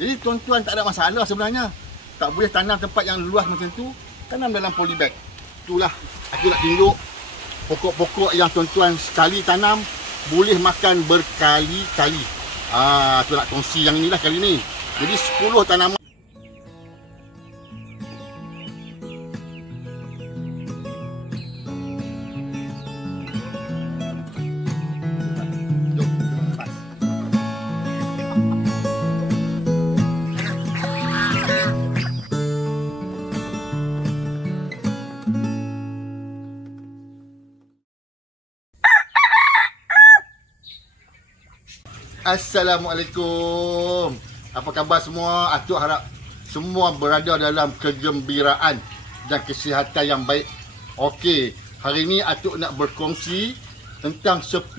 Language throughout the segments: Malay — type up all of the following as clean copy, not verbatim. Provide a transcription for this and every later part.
Jadi tuan-tuan tak ada masalah sebenarnya. Tak boleh tanam tempat yang luas macam tu, tanam dalam polybag. Itulah aku nak tunjuk pokok-pokok yang tuan-tuan sekali tanam boleh makan berkali-kali. Tu nak kongsi yang inilah kali ni. Jadi 10 tanaman. Assalamualaikum. Apa khabar semua? Atuk harap semua berada dalam kegembiraan dan kesihatan yang baik. Okey, hari ini Atuk nak berkongsi tentang 10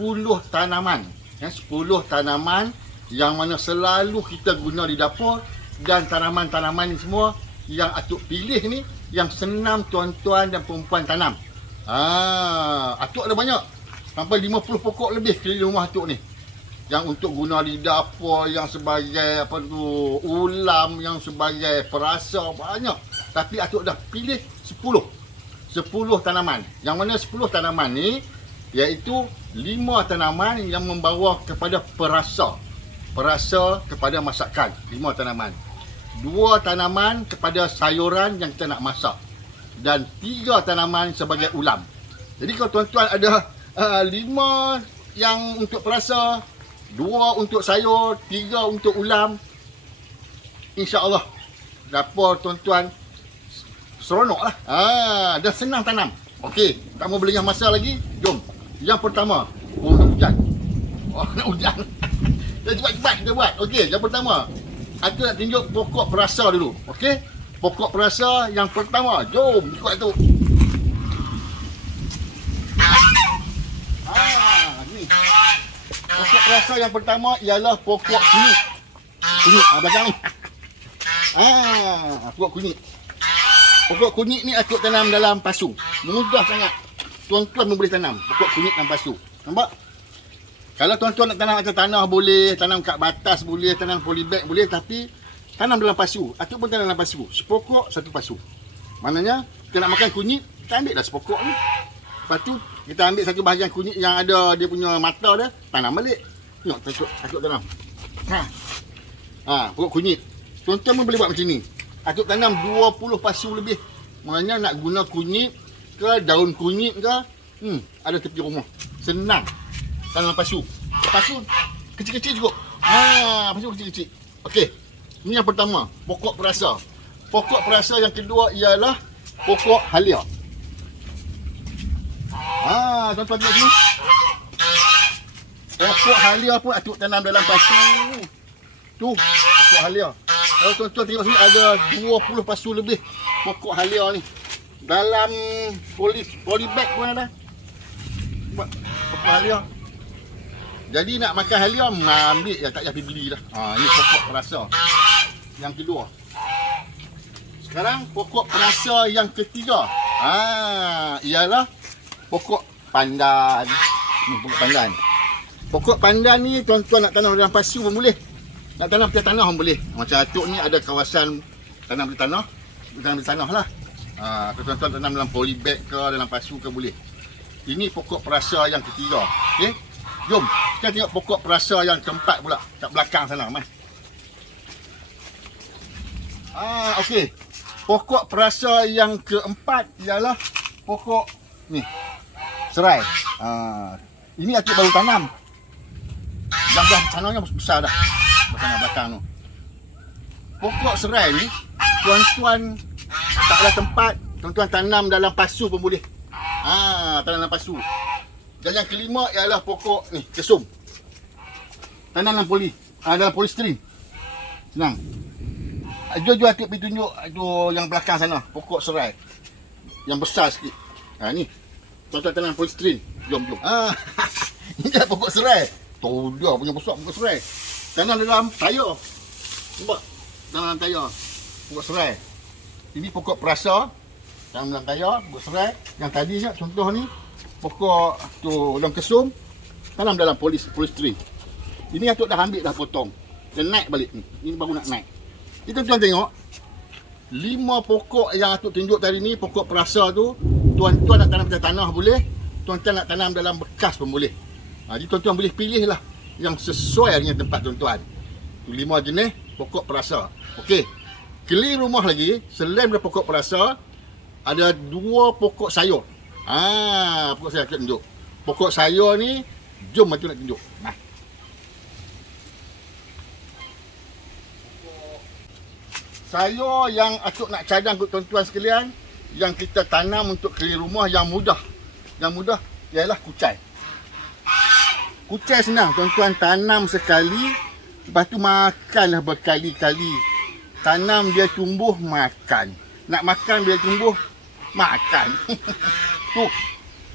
tanaman. 10 tanaman yang mana selalu kita guna di dapur, dan tanaman-tanaman ni semua yang Atuk pilih ni yang senang tuan-tuan dan perempuan tanam. Atuk ada banyak. Sampai 50 pokok lebih di rumah Atuk ni. Yang untuk guna di dapur, yang sebagai ulam, yang sebagai perasa, banyak. Tapi Atuk dah pilih 10 tanaman. Yang mana 10 tanaman ni iaitu 5 tanaman yang membawa kepada perasa kepada masakan. 5 tanaman. 2 tanaman kepada sayuran yang kita nak masak, dan 3 tanaman sebagai ulam. Jadi kalau tuan-tuan ada 5 yang untuk perasa, 2 untuk sayur, 3 untuk ulam, insya-Allah dapur tuan-tuan seronok lah. Dan senang tanam. Okey, tak mau berlengah masa lagi. Jom. Yang pertama, nak hujan. Nak hujan. Cepat-cepat kita buat. Okey, yang pertama, aku nak tunjuk pokok perasa dulu. Okey? Pokok perasa yang pertama. Jom, ikut tu. Ni. Pokok perasa yang pertama ialah pokok kunyit. Kunyit belakang ni. Pokok kunyit. Pokok kunyit ni Atuk tanam dalam pasu. Mudah sangat. Tuan-tuan pun boleh tanam pokok kunyit dalam pasu. Nampak? Kalau tuan-tuan nak tanam atas tanah boleh, tanam kat batas boleh, tanam polybag boleh, tapi tanam dalam pasu. Atuk pun tanam dalam pasu. Sepokok satu pasu. Maknanya kita nak makan kunyit, kita ambil dah sepokok ni. Lepas tu kita ambil satu bahagian kunyit yang ada dia punya mata dia, tanam balik. Tengok Atuk tanam. Pokok kunyit. Tuan-tuan pun boleh buat macam ni. Atuk tanam 20 pasu lebih. Maknanya nak guna kunyit ke daun kunyit ke, ada tepi rumah. Senang. Tanam pasu. Pasu kecil-kecil cukup. Pasu kecil-kecil. Okey. Ini yang pertama, pokok perasa. Pokok perasa yang kedua ialah pokok halia. Tuan-tuan tengok sini. Pokok halia pun Atuk tanam dalam pasu. Tu, pokok halia. Kalau tuan-tuan tengok sini ada 20 pasu lebih pokok halia ni. Dalam polybag pun ada. Buat pokok halia. Jadi nak makan halia, ambil je, tak payah pergi beli dah. Ini pokok perasa yang kedua. Sekarang pokok perasa yang ketiga. Ialah pokok pandan. Ni pokok pandan. Pokok pandan ni tuan-tuan nak tanam dalam pasu pun boleh. Nak tanam di tanah pun boleh. Macam Atuk ni ada kawasan tanam di tanah. Tanam di tanah lah. Tuan-tuan tanam dalam polybag ke, dalam pasu ke boleh. Ini pokok perasa yang ketiga. Okey. Jom kita tengok pokok perasa yang keempat pula, kat belakang sana. Okey. Pokok perasa yang keempat ialah pokok ni, serai. Ini Atuk baru tanam. Yang dah tanahnya besar dah. Belakang tu. Pokok serai ni tuan-tuan tak ada tempat, tuan-tuan tanam dalam pasu pun boleh. Tanam dalam pasu. Dan yang kelima ialah pokok ni, kesum. Tanam dalam dalam polystyrene. Senang. Jom Atuk pergi tunjuk tu yang belakang sana, pokok serai. Yang besar sikit. Ni. Tuan-tuan tanam polystyrene. Jom. Ini adalah pokok serai. Tu dia punya besar pokok serai. Tanam dalam tayar. Nampak? Tanam dalam tayar. Pokok serai. Ini pokok perasa. Tanam dalam tayar, pokok serai. Yang tadi je contoh ni, pokok tu daun kesum, tanam dalam polystyrene. Ini Atuk dah ambil dah potong. Dia naik balik ni. Ini baru nak naik. Kita tuan tengok 5 pokok yang Atuk tunjuk tadi ni, pokok perasa tu, tuan-tuan nak tanam dalam tanah boleh, tuan-tuan nak tanam dalam bekas pun boleh. Jadi tuan-tuan boleh pilih lah yang sesuai dengan tempat tuan-tuan. 5 jenis pokok perasa. Okey. Keliling rumah lagi, selain daripada pokok perasa, ada 2 pokok sayur. Pokok sayur Atuk tunjuk. Pokok sayur ni, jom Atuk nak tunjuk. Nah. Sayur yang Atuk nak cadang untuk tuan-tuan sekalian, yang kita tanam untuk keliling rumah yang mudah. Yang mudah ialah kucai. Kucai senang, tuan-tuan tanam sekali, lepas tu makanlah berkali-kali. Tanam dia tumbuh, makan. Nak makan dia tumbuh, makan. Tu,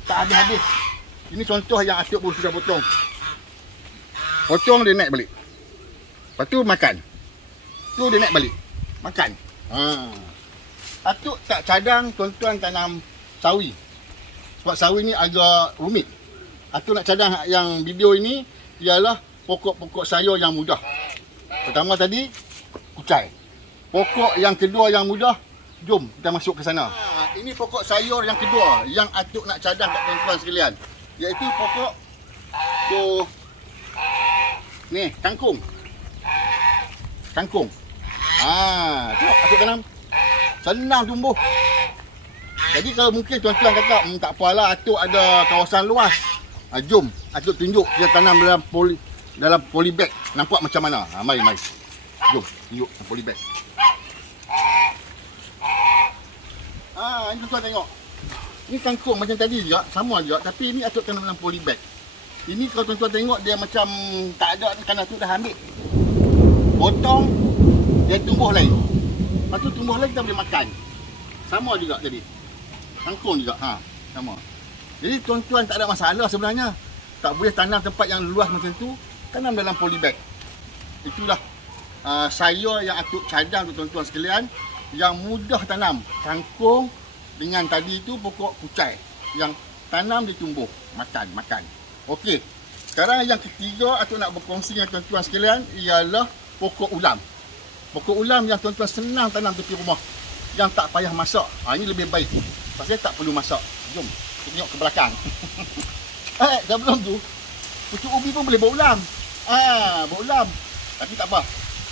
tak habis-habis. Ini contoh yang Atuk pun sudah potong. Potong dia naik balik. Lepas tu makan. Tu dia naik balik. Makan. Atuk tak cadang tuan-tuan tanam sawi. Sebab sawi ni agak rumit. Atuk nak cadang yang video ini ialah pokok-pokok sayur yang mudah. Pertama tadi kucai. Pokok yang kedua yang mudah, jom kita masuk ke sana. Ini pokok sayur yang kedua yang Atuk nak cadang kat tuan-tuan sekalian, iaitu pokok tu ni, kangkung. Kangkung. Tengok Atuk tanam. Senang tumbuh. Jadi kalau mungkin tuan-tuan kata, tak apalah Atuk ada kawasan luas. Jom Atuk tunjuk kita tanam dalam polybag. Nampak macam mana? Mari. Jom tunjuk polybag. Ini tuan-tuan tengok. Ini kangkung macam tadi juga, sama juga, tapi ini Atuk tanam dalam polybag. Ini kalau tuan-tuan tengok dia macam tak ada kan, Atuk dah ambil. Potong, dia tumbuh lain. Lepas tu tumbuh lain kita boleh makan. Sama juga tadi. Kangkung juga, sama. Jadi tuan-tuan tak ada masalah sebenarnya. Tak boleh tanam tempat yang luas macam tu, tanam dalam polybag. Itulah sayur yang Atuk cadang untuk tuan-tuan sekalian, yang mudah tanam. Kangkung dengan tadi tu pokok kucai. Yang tanam dia tumbuh, makan. Okey. Sekarang yang ketiga Atuk nak berkongsi dengan tuan-tuan sekalian ialah pokok ulam. Pokok ulam yang tuan-tuan senang tanam tepi rumah, yang tak payah masak. Ini lebih baik. Pasal tak perlu masak. Jom tengok ke belakang. Sebelum tu pucuk ubi pun boleh berulam. Berulam. Tapi tak apa.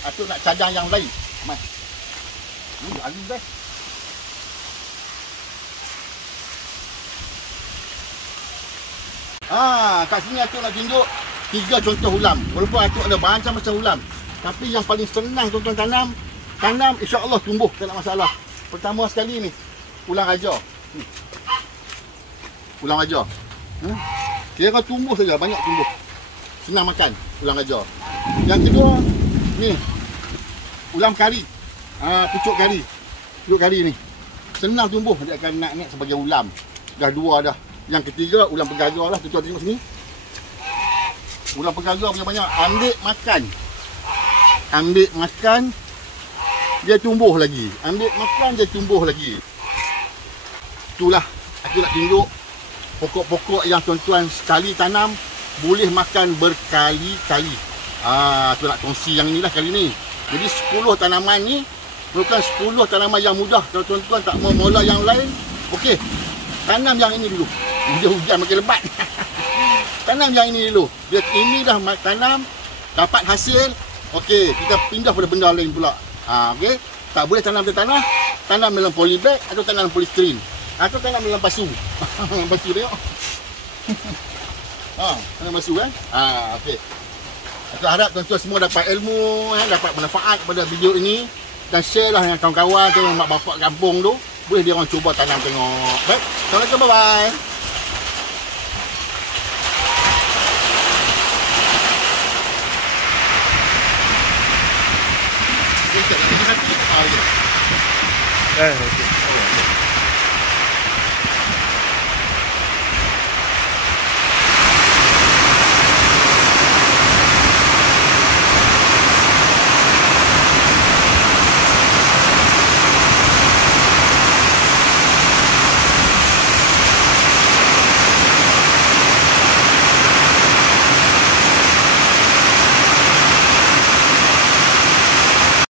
Atuk nak cadang yang lain. Mas. Lagi best. Kat sini Atuk nak tunjuk 3 contoh ulam. Walaupun Atuk ada macam-macam ulam, tapi yang paling senang tuan-tuan tanam insya-Allah tumbuh, tak ada masalah. Pertama sekali ni, ulang raja. Ulang raja. Kira tumbuh saja, banyak tumbuh. Senang makan, ulang raja. Yang kedua, ni. Ulam kari. Pucuk kari. Pucuk kari ni. Senang tumbuh, dia akan naik sebagai ulam. Dah 2 dah. Yang ketiga, ulam pegagar lah. Tuan-tuan tengok sini. Ulam pegagar punya banyak. Ambil makan, dia tumbuh lagi. Ambil makan, dia tumbuh lagi. Itulah aku nak tunjuk pokok-pokok yang tuan-tuan sekali tanam boleh makan berkali-kali. Aku nak kongsi yang inilah kali ni. Jadi 10 tanaman ni merupakan 10 tanaman yang mudah. Kalau tuan-tuan tak mau mula yang lain, okey, tanam yang ini dulu. Hujan makin lebat. Tanam yang ini dulu. Dia ini dah tanam, dapat hasil. Okey, kita pindah pada benda lain pula. Okey, tak boleh tanam di tanah, tanam dalam polybag atau tanam dalam polistiren. Atau tanam dalam pasu. Pasu tengok. Tanam pasu kan? Okey. Aku harap tuan-tuan semua dapat ilmu, dapat manfaat pada video ini, dan share lah dengan kawan-kawan tu, mak bapak kampung tu, boleh dia orang cuba tanam tengok. Baik, Assalamualaikum, bye-bye. Okay.